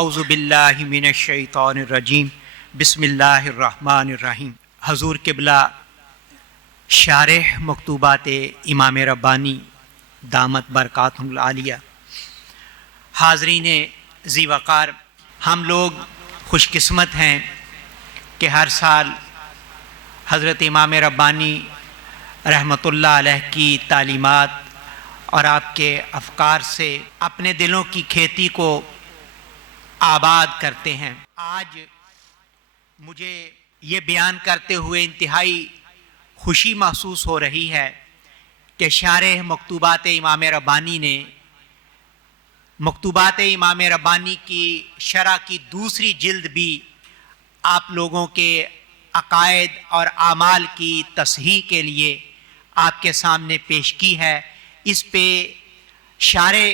اعوذ باللہ من الشیطان الرجیم بسم اللہ الرحمن الرحیم۔ حضور قبلہ شارح مکتوبات امام ربانی دامت برکاتہم العالیہ، حاضرین ذی وقار، ہم لوگ خوش قسمت ہیں کہ ہر سال حضرت امام ربانی رحمۃ اللہ علیہ کی تعلیمات اور آپ کے افکار سے اپنے دلوں کی کھیتی کو آباد کرتے ہیں۔ آج مجھے یہ بیان کرتے ہوئے انتہائی خوشی محسوس ہو رہی ہے کہ شارح مکتوبات امام ربانی نے مکتوبات امام ربانی کی شرح کی دوسری جلد بھی آپ لوگوں کے عقائد اور اعمال کی تصحیح کے لیے آپ کے سامنے پیش کی ہے۔ اس پہ شارح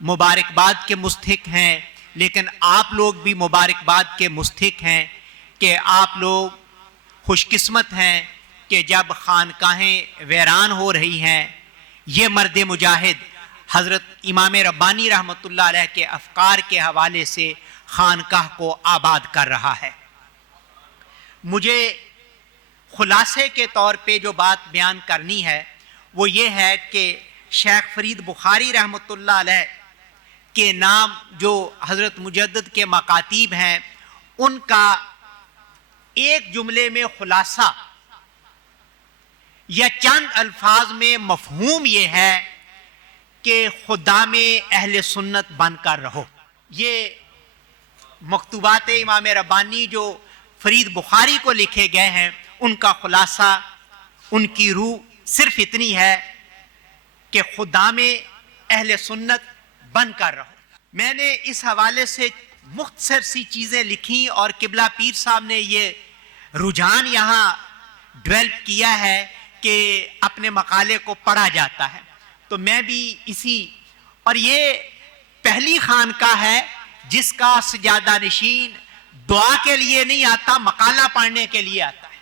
مبارکباد کے مستحق ہیں، لیکن آپ لوگ بھی مبارکباد کے مستحق ہیں کہ آپ لوگ خوش قسمت ہیں کہ جب خانقاہیں ویران ہو رہی ہیں، یہ مرد مجاہد حضرت امام ربانی رحمۃ اللہ علیہ کے افکار کے حوالے سے خانقاہ کو آباد کر رہا ہے۔ مجھے خلاصے کے طور پہ جو بات بیان کرنی ہے وہ یہ ہے کہ شیخ فرید بخاری رحمۃ اللہ علیہ کے نام جو حضرت مجدد کے مکاتیب ہیں، ان کا ایک جملے میں خلاصہ یا چند الفاظ میں مفہوم یہ ہے کہ خدام اہل سنت بن کر رہو۔ یہ مکتوبات امام ربانی جو فرید بخاری کو لکھے گئے ہیں، ان کا خلاصہ، ان کی روح صرف اتنی ہے کہ خدام اہل سنت بن کر رہو۔ میں نے اس حوالے سے مختصر سی چیزیں لکھی اور قبلہ پیر صاحب نے یہ رجحان یہاں ڈیولپ کیا ہے کہ اپنے مقالے کو پڑھا جاتا ہے، تو میں بھی اسی، اور یہ پہلی خانقاہ ہے جس کا سجادہ نشین دعا کے لیے نہیں آتا، مقالہ پڑھنے کے لیے آتا ہے،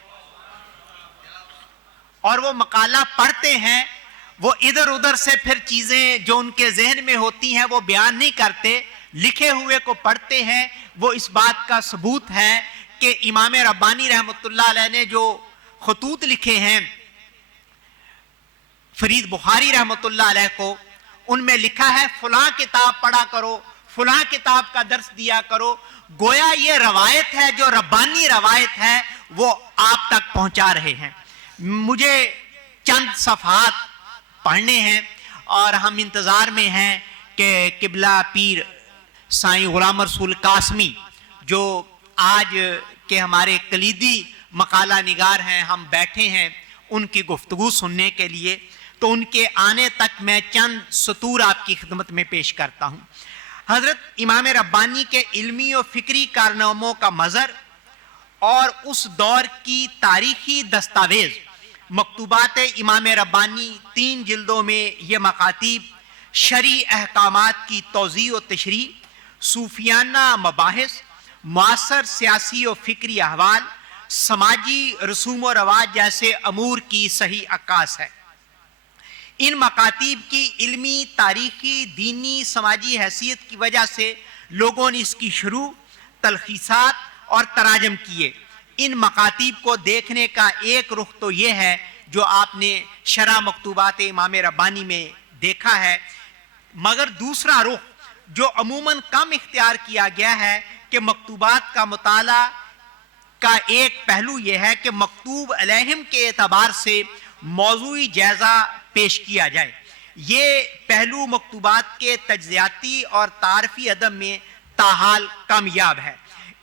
اور وہ مقالہ پڑھتے ہیں، وہ ادھر ادھر سے پھر چیزیں جو ان کے ذہن میں ہوتی ہیں وہ بیان نہیں کرتے، لکھے ہوئے کو پڑھتے ہیں۔ وہ اس بات کا ثبوت ہے کہ امام ربانی رحمۃ اللہ علیہ نے جو خطوط لکھے ہیں فرید بخاری رحمۃ اللہ علیہ کو، ان میں لکھا ہے فلاں کتاب پڑھا کرو، فلاں کتاب کا درس دیا کرو، گویا یہ روایت ہے، جو ربانی روایت ہے وہ آپ تک پہنچا رہے ہیں۔ مجھے چند صفحات پڑھنے ہیں اور ہم انتظار میں ہیں کہ قبلہ پیر سائیں غلام رسول قاسمی جو آج کے ہمارے کلیدی مقالہ نگار ہیں، ہم بیٹھے ہیں ان کی گفتگو سننے کے لیے، تو ان کے آنے تک میں چند سطور آپ کی خدمت میں پیش کرتا ہوں۔ حضرت امام ربانی کے علمی و فکری کارناموں کا مظہر اور اس دور کی تاریخی دستاویز مکتوبات امام ربانی 3 جلدوں میں یہ مکاتیب شرعی احکامات کی توضیح و تشریح، صوفیانہ مباحث، معاصر سیاسی و فکری احوال، سماجی رسوم و رواج جیسے امور کی صحیح عکاس ہے۔ ان مکاتیب کی علمی، تاریخی، دینی، سماجی حیثیت کی وجہ سے لوگوں نے اس کی شروح، تلخیصات اور تراجم کیے۔ ان مکاتیب کو دیکھنے کا ایک رخ تو یہ ہے جو آپ نے شرح مکتوبات امام ربانی میں دیکھا ہے، مگر دوسرا رخ جو عموماً کم اختیار کیا گیا ہے کہ مکتوبات کا مطالعہ کا ایک پہلو یہ ہے کہ مکتوب علیہم کے اعتبار سے موضوعی جائزہ پیش کیا جائے۔ یہ پہلو مکتوبات کے تجزیاتی اور تعارفی ادب میں تاحال کامیاب ہے۔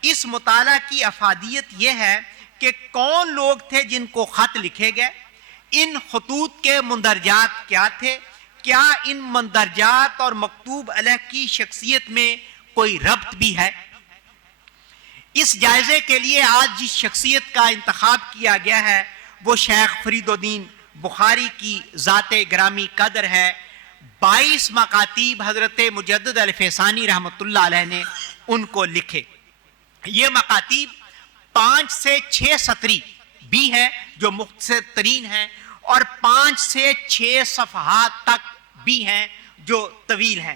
اس مطالعہ کی افادیت یہ ہے کہ کون لوگ تھے جن کو خط لکھے گئے، ان خطوط کے مندرجات کیا تھے، کیا ان مندرجات اور مکتوب علیہ کی شخصیت میں کوئی ربط بھی ہے۔ اس جائزے کے لیے آج جس شخصیت کا انتخاب کیا گیا ہے وہ شیخ فرید الدین بخاری کی ذات گرامی قدر ہے۔ 22 مکاتیب حضرت مجدد الفیسانی رحمۃ اللہ علیہ نے ان کو لکھے۔ یہ مکاتیب 5 سے 6 سطری بھی ہیں جو مختصر ترین ہیں، اور 5 سے 6 صفحات تک بھی ہیں جو طویل ہیں۔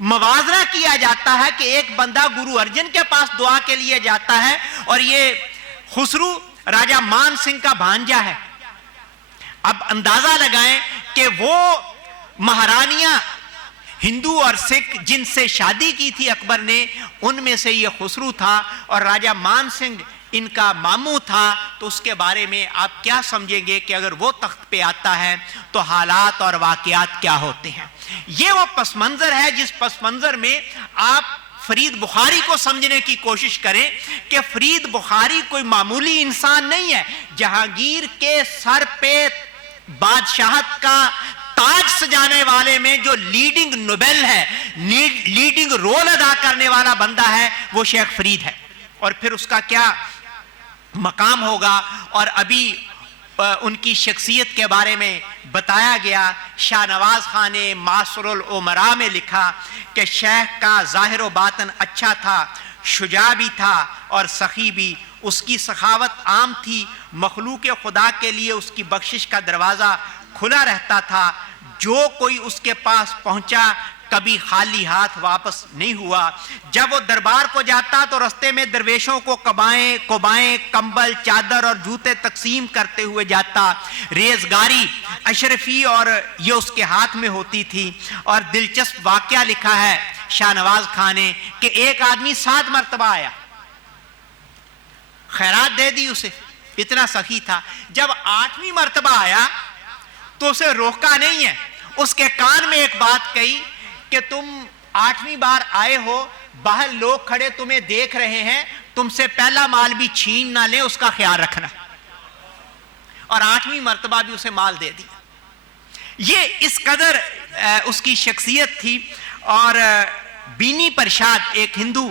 موازنہ کیا جاتا ہے کہ ایک بندہ گرو ارجن کے پاس دعا کے لیے جاتا ہے اور یہ خسرو راجہ مان سنگھ کا بھانجا ہے. اب اندازہ لگائیں کہ وہ مہارانیاں ہندو اور سکھ جن سے شادی کی تھی اکبر نے، ان میں سے یہ خسرو تھا اور راجہ مان سنگھ ان کا ماموں تھا. تو اس کے بارے میں آپ کیا سمجھیں گے کہ اگر وہ تخت پہ آتا ہے تو حالات اور واقعات کیا ہوتے ہیں. یہ وہ پس منظر ہے جس پس منظر میں آپ فرید بخاری کو سمجھنے کی کوشش کریں کہ فرید بخاری کوئی معمولی انسان نہیں ہے. جہانگیر کے سر پہ بادشاہت کا تاج سجانے والے میں جو لیڈنگ نوبل ہے، لیڈنگ رول ادا کرنے والا بندہ ہے، وہ شیخ فرید ہے. اور پھر اس کا کیا مقام ہوگا. اور ابھی ان کی شخصیت کے بارے میں بتایا گیا. شاہ نواز خان نے معاصر الامراء میں لکھا کہ شیخ کا ظاہر و باطن اچھا تھا، شجاع بھی تھا اور سخی بھی. اس کی سخاوت عام تھی، مخلوق خدا کے لیے اس کی بخشش کا دروازہ کھلا رہتا تھا. جو کوئی اس کے پاس پہنچا کبھی خالی ہاتھ واپس نہیں ہوا. جب وہ دربار کو جاتا تو رستے میں درویشوں کو کوبائیں، کمبل، چادر اور جوتے تقسیم کرتے ہوئے جاتا. ریزگاری اشرفی اور یہ اس کے ہاتھ میں ہوتی تھی. اور دلچسپ واقعہ لکھا ہے شاہ نواز خان نے کہ ایک آدمی 7 مرتبہ آیا، خیرات دے دی اسے، اتنا سخی تھا. جب 8ویں مرتبہ آیا تو اسے روکا نہیں ہے، اس کے کان میں ایک بات کہی کہ تم 8ویں بار آئے ہو، باہر لوگ کھڑے تمہیں دیکھ رہے ہیں، تم سے پہلا مال بھی چھین نہ لیں، اس کا خیال رکھنا. اور 8ویں مرتبہ بھی اسے مال دے دیا. یہ اس قدر اس کی شخصیت تھی. اور بینی پرشاد ایک ہندو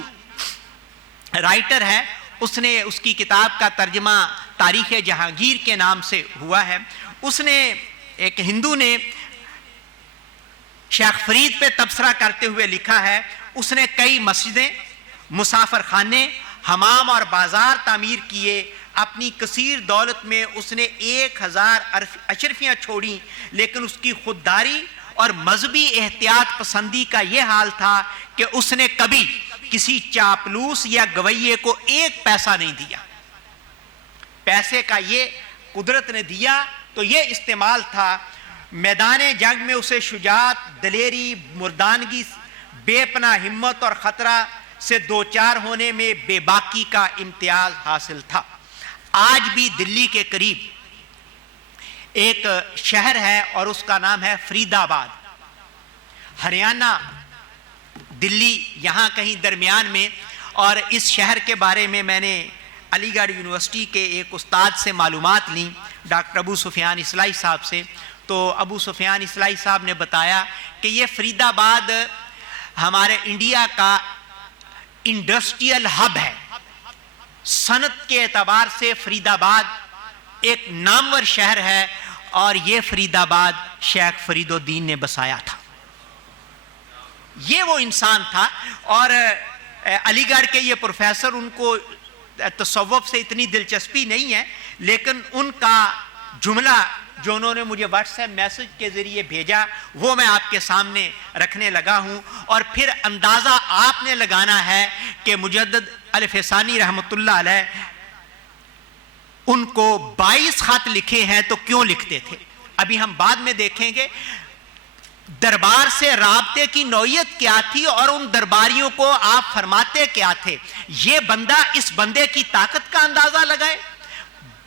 رائٹر ہے، اس نے اس کی کتاب کا ترجمہ تاریخ جہانگیر کے نام سے ہوا ہے. اس نے ایک ہندو نے شیخ فرید پہ تبصرہ کرتے ہوئے لکھا ہے، اس نے کئی مسجدیں، مسافر خانے، حمام اور بازار تعمیر کیے. اپنی کثیر دولت میں اس نے 1000 اشرفیاں چھوڑیں، لیکن اس کی خودداری اور مذہبی احتیاط پسندی کا یہ حال تھا کہ اس نے کبھی کسی چاپلوس یا گویے کو 1 پیسہ نہیں دیا. پیسے کا یہ قدرت نے دیا تو یہ استعمال تھا. میدان جنگ میں اسے شجاعت، دلیری، مردانگی، بے پناہ ہمت اور خطرہ سے دوچار ہونے میں بے باکی کا امتیاز حاصل تھا. آج بھی دلی کے قریب ایک شہر ہے اور اس کا نام ہے فرید آباد. ہریانہ دلی یہاں کہیں درمیان میں. اور اس شہر کے بارے میں نے علی گڑھ یونیورسٹی کے ایک استاد سے معلومات لیں، ڈاکٹر ابو سفیان اصلاحی صاحب سے. تو ابو سفیان اصلاحی صاحب نے بتایا کہ یہ فرید آباد ہمارے انڈیا کا انڈسٹریل ہب ہے. صنعت کے اعتبار سے فرید آباد ایک نامور شہر ہے اور یہ فرید آباد شیخ فرید الدین نے بسایا تھا. یہ وہ انسان تھا. اور علی گڑھ کے یہ پروفیسر، ان کو تصوف سے اتنی دلچسپی نہیں ہے، لیکن ان کا جملہ جو انہوں نے مجھے واٹس ایپ میسج کے ذریعے بھیجا وہ میں آپ کے سامنے رکھنے لگا ہوں. اور پھر اندازہ آپ نے لگانا ہے کہ مجدد الفسانی رحمۃ اللہ علیہ ان کو 22 خط لکھے ہیں تو کیوں لکھتے تھے. ابھی ہم بعد میں دیکھیں گے دربار سے رابطے کی نوعیت کیا تھی اور ان درباریوں کو آپ فرماتے کیا تھے. یہ بندہ، اس بندے کی طاقت کا اندازہ لگائے،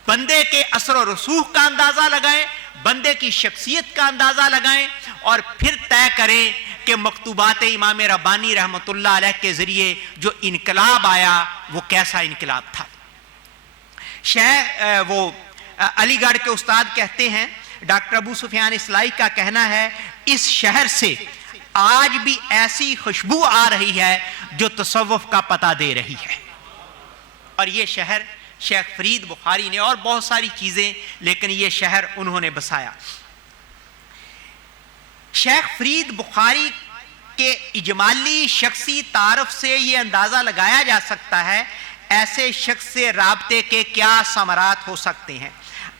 بندے کے اثر و رسوخ کا اندازہ لگائیں، بندے کی شخصیت کا اندازہ لگائیں اور پھر طے کریں کہ مکتوبات امام ربانی رحمۃ اللہ علیہ کے ذریعے جو انقلاب آیا وہ کیسا انقلاب تھا. وہ علی گڑھ کے استاد کہتے ہیں، ڈاکٹر ابو سفیان اصلاحی کا کہنا ہے، اس شہر سے آج بھی ایسی خوشبو آ رہی ہے جو تصوف کا پتہ دے رہی ہے. اور یہ شہر شیخ فرید بخاری نے، اور بہت ساری چیزیں، لیکن یہ شہر انہوں نے بسایا. شیخ فرید بخاری کے اجمالی شخصی تعارف سے یہ اندازہ لگایا جا سکتا ہے ایسے شخص سے رابطے کے کیا ثمرات ہو سکتے ہیں.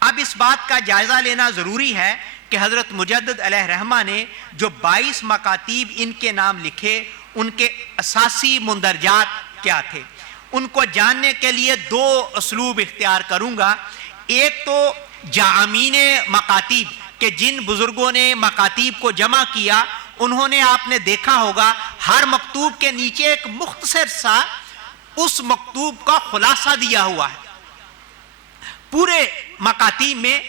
اب اس بات کا جائزہ لینا ضروری ہے کہ حضرت مجدد علیہ رحمہ نے جو 22 مکاتیب ان کے نام لکھے ان کے اساسی مندرجات کیا تھے. ان کو جاننے کے لیے 2 اسلوب اختیار کروں گا. ایک تو جامعین مکاتیب کہ جن بزرگوں نے مکاتیب کو جمع کیا انہوں نے, آپ نے دیکھا ہوگا, ہر مکتوب کے نیچے ایک مختصر سا اس مکتوب کا خلاصہ دیا ہوا ہے. پورے مکاتیب میں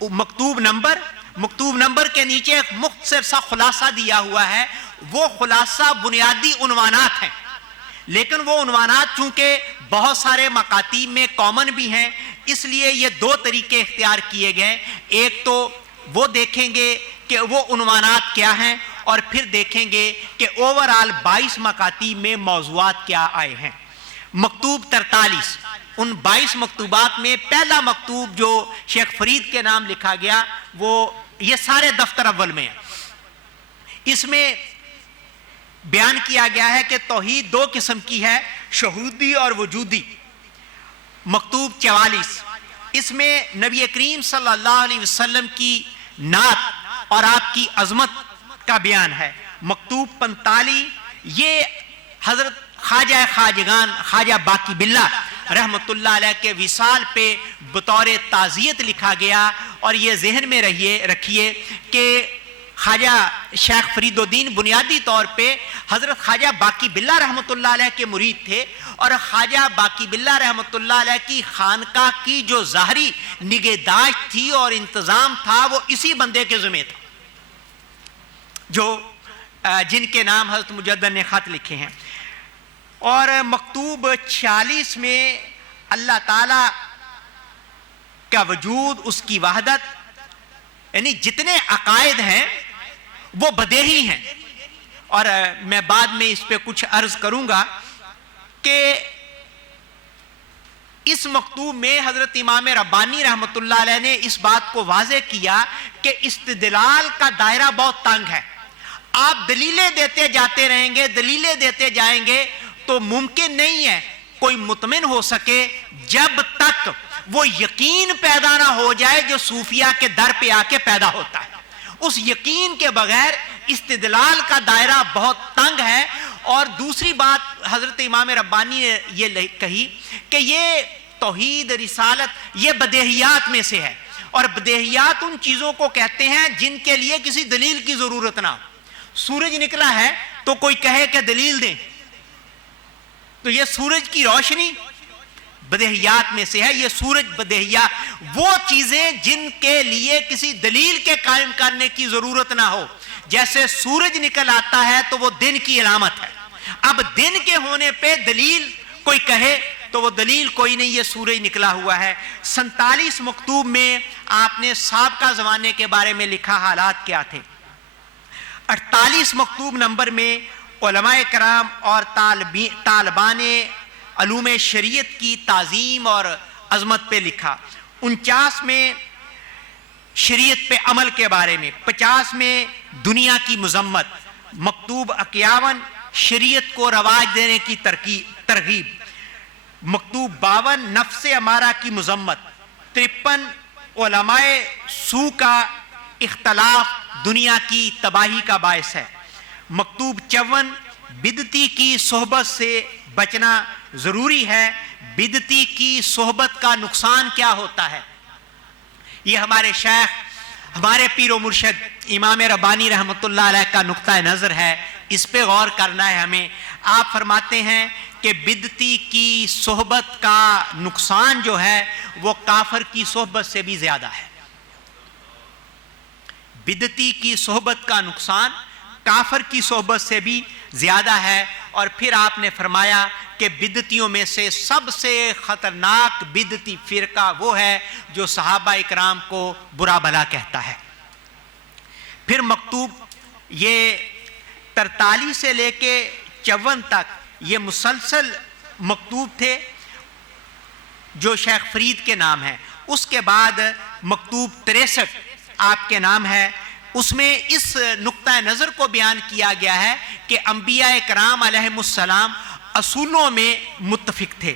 مکتوب نمبر کے نیچے ایک مختصر سا خلاصہ دیا ہوا ہے. وہ خلاصہ بنیادی عنوانات ہیں, لیکن وہ عنوانات چونکہ بہت سارے مکاتیب میں کامن بھی ہیں, اس لیے یہ 2 طریقے اختیار کیے گئے. ایک تو وہ دیکھیں گے کہ وہ عنوانات کیا ہیں, اور پھر دیکھیں گے کہ اوورال 22 مکاتیب میں موضوعات کیا آئے ہیں. مکتوب 43, ان 22 مکتوبات میں پہلا مکتوب جو شیخ فرید کے نام لکھا گیا وہ یہ سارے دفتر اول میں ہیں. اس میں بیان کیا گیا ہے کہ توحید 2 قسم کی ہے, شہودی اور وجودی. مکتوب 44, اس میں نبی کریم صلی اللہ علیہ وسلم کی نعت اور آپ کی عظمت کا بیان ہے. مکتوب 45, یہ حضرت خواجہ خواجگان خواجہ باقی باللہ رحمت اللہ علیہ کے وصال پہ بطور تعزیت لکھا گیا. اور یہ ذہن میں رکھیے کہ خواجہ شیخ فرید الدین بنیادی طور پہ حضرت خواجہ باقی باللہ رحمت اللہ علیہ کے مرید تھے, اور خواجہ باقی باللہ رحمت اللہ علیہ کی خانقاہ کی جو ظاہری نگہداشت تھی اور انتظام تھا وہ اسی بندے کے ذمہ تھا جو جن کے نام حضرت مجدد نے خط لکھے ہیں. اور مکتوب 46 میں اللہ تعالی کا وجود, اس کی وحدت, یعنی جتنے عقائد ہیں وہ بدیہی ہیں. اور میں بعد میں اس پہ کچھ عرض کروں گا کہ اس مکتوب میں حضرت امام ربانی رحمت اللہ علیہ نے اس بات کو واضح کیا کہ استدلال کا دائرہ بہت تنگ ہے. آپ دلیلیں دیتے جاتے رہیں گے, دلیلیں دیتے جائیں گے تو ممکن نہیں ہے کوئی مطمئن ہو سکے جب تک وہ یقین پیدا نہ ہو جائے جو صوفیہ کے در پہ آ کے پیدا ہوتا ہے. اس یقین کے بغیر استدلال کا دائرہ بہت تنگ ہے. اور دوسری بات حضرت امام ربانی نے یہ کہی کہ یہ توحید رسالت یہ بدیہیات میں سے ہے, اور بدیہیات ان چیزوں کو کہتے ہیں جن کے لیے کسی دلیل کی ضرورت نہ ہو. سورج نکلا ہے تو کوئی کہے کہ دلیل دیں, تو یہ سورج کی روشنی بدیہیات میں سے ہے. یہ سورج بدیہیات وہ چیزیں جن کے لیے کسی دلیل کے قائم کرنے کی ضرورت نہ ہو. جیسے سورج نکل آتا ہے تو وہ دن کی علامت ہے. اب دن کے ہونے پہ دلیل کوئی کہے تو وہ دلیل کوئی نہیں, یہ سورج نکلا ہوا ہے. 47 مکتوب میں آپ نے سابقہ زمانے کے بارے میں لکھا, حالات کیا تھے. 48 مکتوب نمبر میں علماء کرام اور طالبان علوم شریعت کی تعظیم اور عظمت پہ لکھا. 49 میں شریعت پہ عمل کے بارے میں. 50 میں دنیا کی مذمت. مکتوب 51 شریعت کو رواج دینے کی ترغیب. مکتوب 52 نفس امارہ کی مذمت. 53 علماء سو کا اختلاف دنیا کی تباہی کا باعث ہے. مکتوب 54 بدعتی کی صحبت سے بچنا ضروری ہے. بدعتی کی صحبت کا نقصان کیا ہوتا ہے, یہ ہمارے شیخ ہمارے پیر و مرشد امام ربانی رحمت اللہ علیہ کا نقطہ نظر ہے, اس پہ غور کرنا ہے ہمیں. آپ فرماتے ہیں کہ بدعتی کی صحبت کا نقصان جو ہے وہ کافر کی صحبت سے بھی زیادہ ہے. بدعتی کی صحبت کا نقصان کافر کی صحبت سے بھی زیادہ ہے. اور پھر آپ نے فرمایا کہ بدعتیوں میں سے سب سے خطرناک بدعتی فرقہ وہ ہے جو صحابہ اکرام کو برا بھلا کہتا ہے. پھر مکتوب یہ 43 سے لے کے 54 تک یہ مسلسل مکتوب تھے جو شیخ فرید کے نام ہے. اس کے بعد مکتوب 63 آپ کے نام ہے. اس میں اس نقطہ نظر کو بیان کیا گیا ہے کہ انبیاء کرام علیہم السلام اصولوں میں متفق تھے.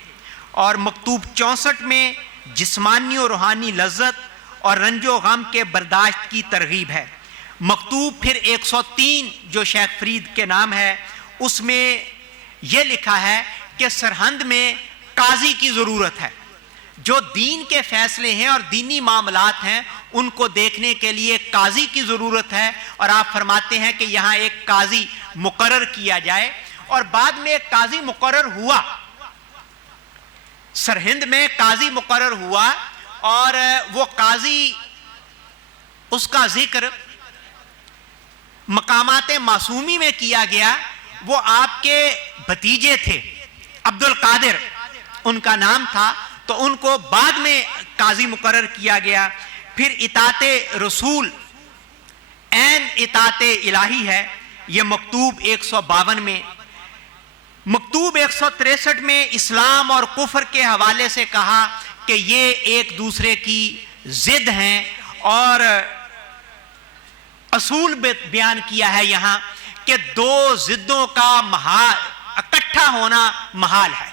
اور مکتوب 64 میں جسمانی و روحانی لذت اور رنجو غم کے برداشت کی ترغیب ہے۔ مکتوب پھر 103 جو شیخ فرید کے نام ہے، اس میں یہ لکھا ہے کہ سرہند میں قاضی کی ضرورت ہے، جو دین کے فیصلے ہیں اور دینی معاملات ہیں ان کو دیکھنے کے لیے قاضی کی ضرورت ہے، اور آپ فرماتے ہیں کہ یہاں ایک قاضی مقرر کیا جائے، اور بعد میں ایک قاضی مقرر ہوا، سرہند میں قاضی مقرر ہوا، اور وہ قاضی، اس کا ذکر مقامات معصومی میں کیا گیا، وہ آپ کے بھتیجے تھے، عبد القادر ان کا نام تھا، تو ان کو بعد میں قاضی مقرر کیا گیا۔ پھر اطاعت رسول عین اطاعت الہی ہے، یہ مکتوب 152 میں۔ مکتوب 163 میں اسلام اور کفر کے حوالے سے کہا کہ یہ ایک دوسرے کی ضد ہیں، اور اصول بیان کیا ہے یہاں کہ دو ضدوں کا اکٹھا ہونا محال ہے۔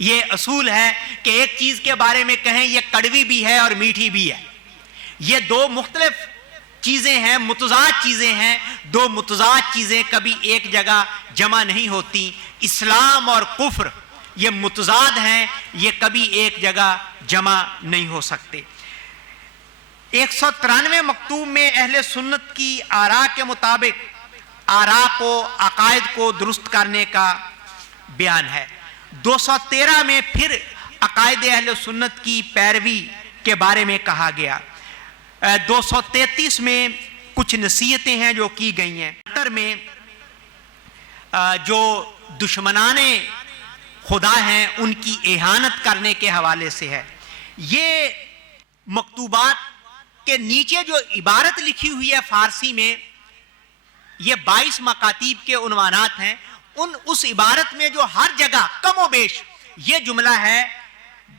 یہ اصول ہے کہ ایک چیز کے بارے میں کہیں یہ کڑوی بھی ہے اور میٹھی بھی ہے، یہ دو مختلف چیزیں ہیں، متضاد چیزیں ہیں، دو متضاد چیزیں کبھی ایک جگہ جمع نہیں ہوتی۔ اسلام اور کفر یہ متضاد ہیں، یہ کبھی ایک جگہ جمع نہیں ہو سکتے۔ 193 مکتوب میں اہل سنت کی آراء کے مطابق آراء کو، عقائد کو درست کرنے کا بیان ہے۔ 213 میں پھر عقائد اہل سنت کی پیروی کے بارے میں کہا گیا۔ 233 میں کچھ نصیحتیں ہیں جو کی گئی ہیں۔ 70 میں جو دشمنان خدا ہیں ان کی اہانت کرنے کے حوالے سے ہے۔ یہ مکتوبات کے نیچے جو عبارت لکھی ہوئی ہے فارسی میں، یہ 22 مکاتیب کے عنوانات ہیں، اس عبارت میں جو ہر جگہ کم و بیش یہ جملہ ہے،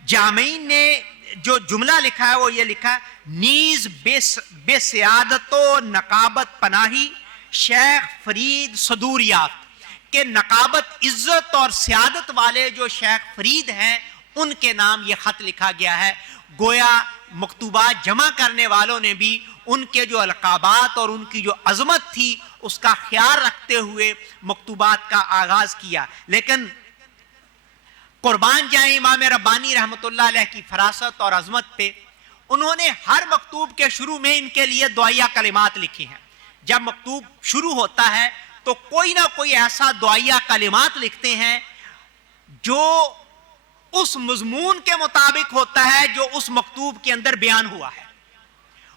جامعین نے جو جملہ لکھا ہے وہ یہ لکھا ہے: نیز بے سیادت و نقابت پناہی شیخ فرید صدور یافت، کہ نقابت، عزت اور سیادت والے جو شیخ فرید ہیں ان کے نام یہ خط لکھا گیا ہے۔ گویا مکتوبات جمع کرنے والوں نے بھی ان کے جو القابات اور ان کی جو عظمت تھی اس کا خیال رکھتے ہوئے مکتوبات کا آغاز کیا، لیکن قربان جائیں امام ربانی رحمۃ اللہ علیہ کی فراست اور عظمت پہ، انہوں نے ہر مکتوب کے شروع میں ان کے لیے دعائیہ کلمات لکھی ہیں۔ جب مکتوب شروع ہوتا ہے تو کوئی نہ کوئی ایسا دعائیہ کلمات لکھتے ہیں جو اس مضمون کے مطابق ہوتا ہے جو اس مکتوب کے اندر بیان ہوا ہے،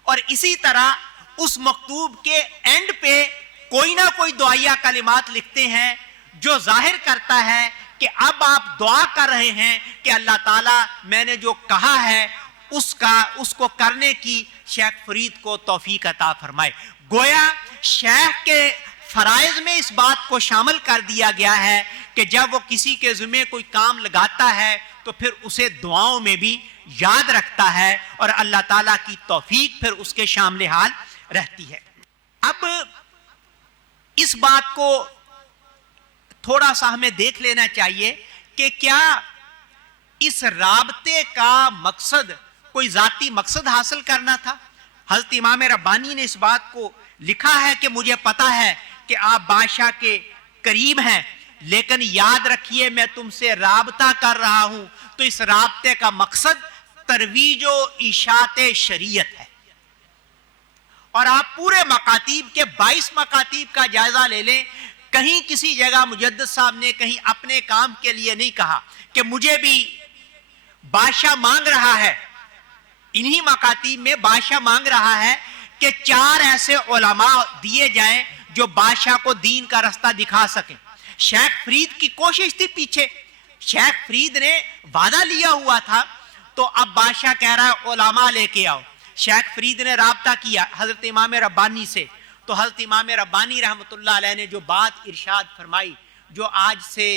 اور اسی طرح اس مکتوب کے اینڈ پہ کوئی نہ کوئی دعائیہ کلمات لکھتے ہیں جو ظاہر کرتا ہے کہ اب آپ دعا کر رہے ہیں کہ اللہ تعالیٰ میں نے جو کہا ہے اس کو کرنے کی شیخ فرید کو توفیق عطا فرمائے۔ گویا شیخ کے فرائض میں اس بات کو شامل کر دیا گیا ہے کہ جب وہ کسی کے ذمہ کوئی کام لگاتا ہے تو پھر اسے دعاؤں میں بھی یاد رکھتا ہے، اور اللہ تعالیٰ کی توفیق پھر اس کے شامل حال رہتی ہے۔ اب اس بات کو تھوڑا سا ہمیں دیکھ لینا چاہیے کہ کیا اس رابطے کا مقصد کوئی ذاتی مقصد حاصل کرنا تھا؟ حضرت امام ربانی نے اس بات کو لکھا ہے کہ مجھے پتا ہے کہ آپ بادشاہ کے قریب ہیں، لیکن یاد رکھیے میں تم سے رابطہ کر رہا ہوں، تو اس رابطے کا مقصد ترویج و اشاعت شریعت ہے۔ اور آپ پورے مکاتیب کے 22 مکاتیب کا جائزہ لے لیں، کہیں کسی جگہ مجدد صاحب نے کہیں اپنے کام کے لیے نہیں کہا کہ مجھے بھی بادشاہ مانگ رہا ہے۔ انہی مکاتیب میں بادشاہ مانگ رہا ہے کہ 4 ایسے علماء دیے جائیں جو بادشاہ کو دین کا رستہ دکھا سکیں۔ شیخ فرید کی کوشش تھی پیچھے، شیخ فرید نے وعدہ لیا ہوا تھا، تو اب بادشاہ کہہ رہا ہے علماء لے کے آؤ۔ شیخ فرید نے رابطہ کیا حضرت امام ربانی سے، تو حضرت امام ربانی رحمۃ اللہ علیہ نے جو بات ارشاد فرمائی، جو آج سے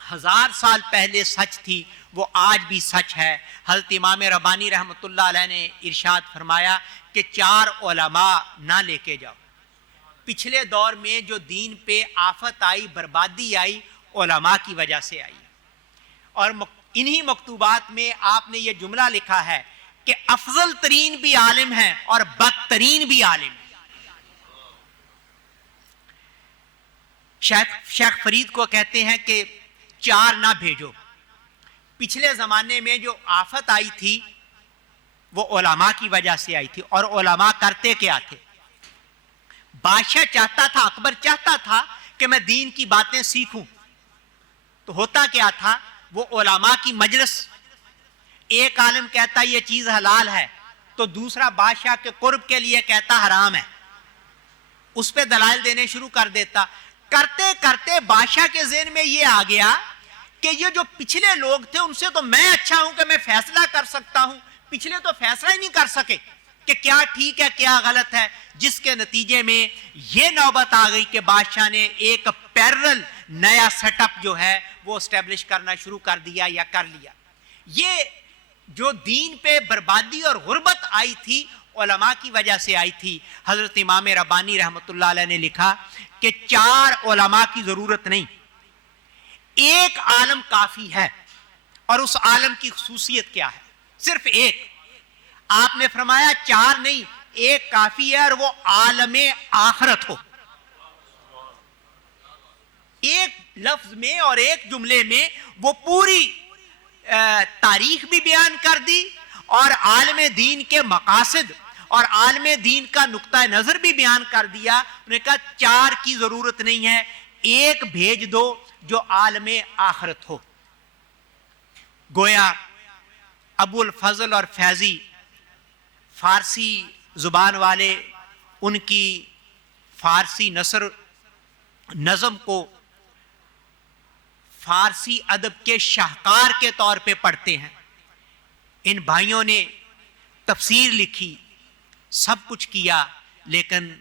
1000 سال پہلے سچ تھی، وہ آج بھی سچ ہے۔ حضرت امام ربانی رحمۃ اللہ علیہ نے ارشاد فرمایا کہ 4 علماء نہ لے کے جاؤ۔ پچھلے دور میں جو دین پہ آفت آئی، بربادی آئی، علماء کی وجہ سے آئی، اور انہی مکتوبات میں آپ نے یہ جملہ لکھا ہے کہ افضل ترین بھی عالم ہیں اور بدترین بھی عالم ہیں. شیخ فرید کو کہتے ہیں کہ چار نہ بھیجو. پچھلے زمانے میں جو آفت آئی تھی وہ علماء کی وجہ سے آئی تھی. اور علماء کرتے کیا تھے؟ بادشاہ چاہتا تھا، اکبر چاہتا تھا کہ میں دین کی باتیں سیکھوں، تو ہوتا کیا تھا؟ وہ علماء کی مجلس، ایک عالم کہتا یہ چیز حلال ہے تو دوسرا بادشاہ کے قرب کے لیے کہتا حرام ہے، اس پہ دلائل دینے شروع کر دیتا. کرتے کرتے بادشاہ کے ذہن میں یہ آ گیا کہ یہ جو پچھلے لوگ تھے ان سے تو میں اچھا ہوں کہ میں فیصلہ کر سکتا ہوں، پچھلے تو فیصلہ ہی نہیں کر سکے کہ کیا ٹھیک ہے کیا غلط ہے. جس کے نتیجے میں یہ نوبت آ گئی کہ بادشاہ نے ایک پیرل نیا سیٹ اپ جو ہے وہ اسٹیبلش کرنا شروع کر دیا یا کر لیا. یہ جو دین پہ بربادی اور غربت آئی تھی علماء کی وجہ سے آئی تھی. حضرت امام ربانی رحمۃ اللہ علیہ نے لکھا کہ 4 علماء کی ضرورت نہیں، ایک عالم کافی ہے. اور اس عالم کی خصوصیت کیا ہے؟ صرف ایک. آپ نے فرمایا 4 نہیں، ایک کافی ہے اور وہ عالم آخرت ہو. ایک لفظ میں اور ایک جملے میں وہ پوری تاریخ بھی بیان کر دی اور عالم دین کے مقاصد اور عالم دین کا نقطہ نظر بھی بیان کر دیا. انہوں نے کہا 4 کی ضرورت نہیں ہے، ایک بھیج دو جو عالم آخرت ہو. گویا ابو الفضل اور فیضی فارسی زبان والے ان کی فارسی نثر نظم کو فارسی ادب کے شاہکار کے طور پہ پڑھتے ہیں. ان بھائیوں نے تفسیر لکھی، سب کچھ کیا، لیکن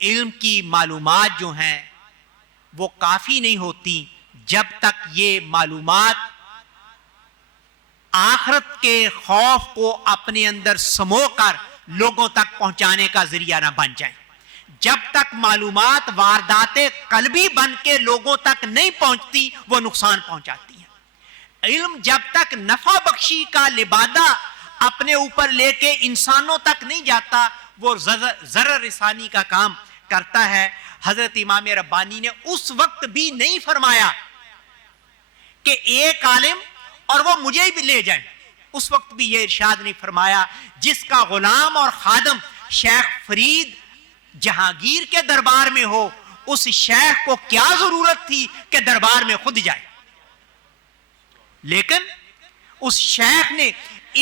علم کی معلومات جو ہیں وہ کافی نہیں ہوتی جب تک یہ معلومات آخرت کے خوف کو اپنے اندر سمو کر لوگوں تک پہنچانے کا ذریعہ نہ بن جائیں. جب تک معلومات واردات قلبی بن کے لوگوں تک نہیں پہنچتی وہ نقصان پہنچاتی ہیں. علم جب تک نفع بخشی کا لبادہ اپنے اوپر لے کے انسانوں تک نہیں جاتا وہ ضرر رسانی کا کام کرتا ہے. حضرت امام ربانی نے اس وقت بھی نہیں فرمایا کہ ایک عالم اور وہ مجھے بھی لے جائیں. اس وقت بھی یہ ارشاد نہیں فرمایا. جس کا غلام اور خادم شیخ فرید جہانگیر کے دربار میں ہو اس شیخ کو کیا ضرورت تھی کہ دربار میں خود جائے. لیکن اس شیخ نے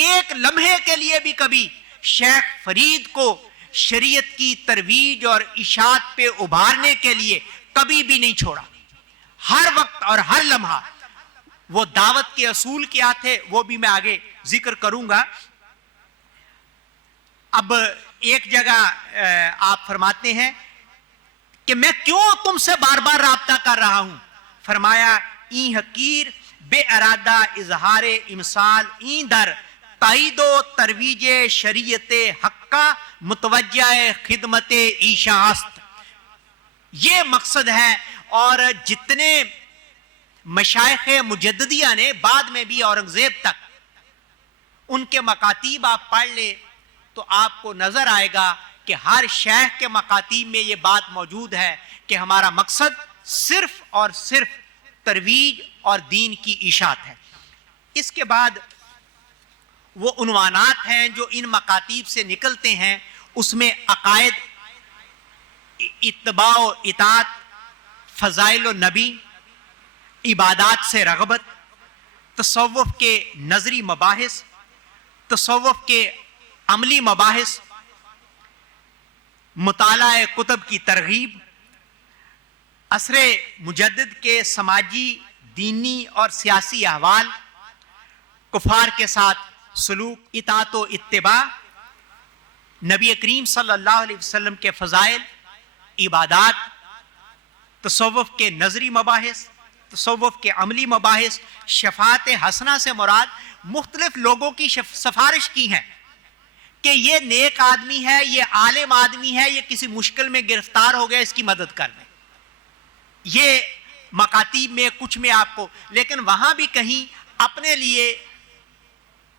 ایک لمحے کے لیے بھی کبھی شیخ فرید کو شریعت کی ترویج اور اشاعت پہ ابھارنے کے لیے کبھی بھی نہیں چھوڑا. ہر وقت اور ہر لمحہ وہ دعوت کے اصول کیا تھے وہ بھی میں آگے ذکر کروں گا. اب ایک جگہ آپ فرماتے ہیں کہ میں کیوں تم سے بار بار رابطہ کر رہا ہوں؟ فرمایا این حقیر بے ارادہ اظہار امثال این در تائید و ترویج شریعت حقہ متوجہ خدمت ایشا است. یہ مقصد ہے. اور جتنے مشائخ مجددیہ نے بعد میں بھی اورنگزیب تک ان کے مکاتیب آپ پڑھ لیں تو آپ کو نظر آئے گا کہ ہر شیخ کے مکاتیب میں یہ بات موجود ہے کہ ہمارا مقصد صرف اور صرف ترویج اور دین کی اشاعت ہے. اس کے بعد وہ عنوانات ہیں جو ان مکاتیب سے نکلتے ہیں. اس میں عقائد، اتباع و اطاعت، فضائل النبی، عبادات سے رغبت، تصوف کے نظری مباحث، تصوف کے عملی مباحث، مطالعہ کتب کی ترغیب، عصر مجدد کے سماجی، دینی اور سیاسی احوال، کفار کے ساتھ سلوک، اطاعت و اتباع، نبی کریم صلی اللہ علیہ وسلم کے فضائل، عبادات، تصوف کے نظری مباحث، تصوف کے عملی مباحث. شفاعت حسنہ سے مراد مختلف لوگوں کی سفارش کی ہے کہ یہ نیک آدمی ہے، یہ عالم آدمی ہے، یہ کسی مشکل میں گرفتار ہو گیا، اس کی مدد کر دیں. یہ مکاتیب میں کچھ میں آپ کو، لیکن وہاں بھی کہیں اپنے لیے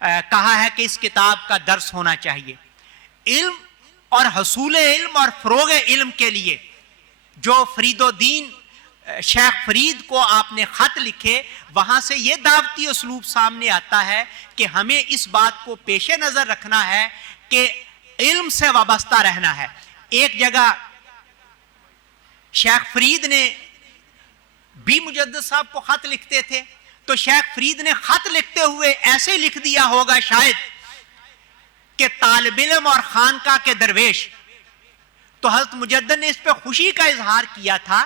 کہا ہے کہ اس کتاب کا درس ہونا چاہیے. علم اور حصول علم اور فروغ علم کے لیے جو فرید الدین شیخ فرید کو آپ نے خط لکھے, وہاں سے یہ دعوتی اسلوب سامنے آتا ہے کہ ہمیں اس بات کو پیش نظر رکھنا ہے کہ علم سے وابستہ رہنا ہے. ایک جگہ شیخ فرید نے بھی مجدد صاحب کو خط لکھتے تھے, تو شیخ فرید نے خط لکھتے ہوئے ایسے لکھ دیا ہوگا شاید کہ طالب علم اور خانقاہ کے درویش. تو حضرت مجدد نے اس پہ خوشی کا اظہار کیا تھا.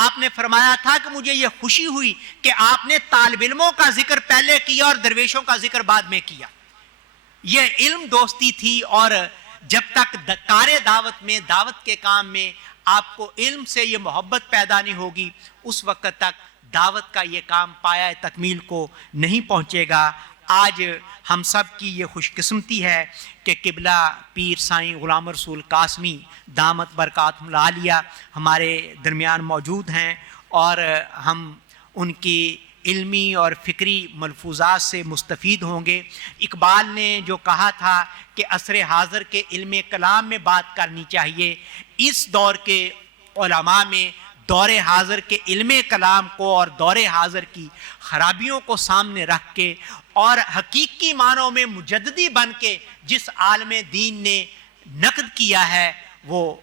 آپ نے فرمایا تھا کہ مجھے یہ خوشی ہوئی کہ آپ نے طالب علموں کا ذکر پہلے کیا اور درویشوں کا ذکر بعد میں کیا. یہ علم دوستی تھی, اور جب تک کار دعوت میں, دعوت کے کام میں آپ کو علم سے یہ محبت پیدا نہیں ہوگی, اس وقت تک دعوت کا یہ کام پایہ تکمیل کو نہیں پہنچے گا. آج ہم سب کی یہ خوش قسمتی ہے کہ قبلہ پیر سائیں غلام رسول قاسمی دامت برکاتہم العالیہ ہمارے درمیان موجود ہیں, اور ہم ان کی علمی اور فکری ملفوظات سے مستفید ہوں گے. اقبال نے جو کہا تھا کہ عصر حاضر کے علم کلام میں بات کرنی چاہیے, اس دور کے علماء میں دور حاضر کے علم کلام کو اور دور حاضر کی خرابیوں کو سامنے رکھ کے اور حقیقی معنوں میں مجددی بن کے جس عالم دین نے نقد کیا ہے, وہ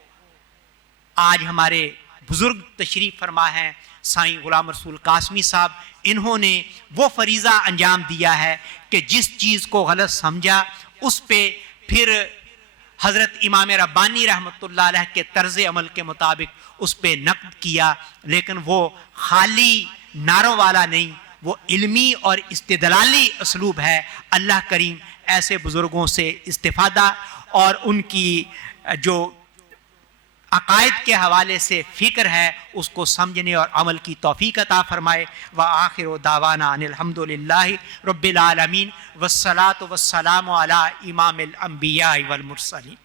آج ہمارے بزرگ تشریف فرما ہیں سائیں غلام رسول قاسمی صاحب. انہوں نے وہ فریضہ انجام دیا ہے کہ جس چیز کو غلط سمجھا اس پہ پھر حضرت امام ربانی رحمۃ اللہ علیہ کے طرز عمل کے مطابق اس پہ نقد کیا, لیکن وہ خالی نعروں والا نہیں, وہ علمی اور استدلالی اسلوب ہے. اللہ کریم ایسے بزرگوں سے استفادہ اور ان کی جو عقائد کے حوالے سے فکر ہے اس کو سمجھنے اور عمل کی توفیق عطا فرمائے. وآخر دعوانا ان الحمد للہ رب العالمین والصلاۃ والسلام علی امام الانبیاء والمرسلین.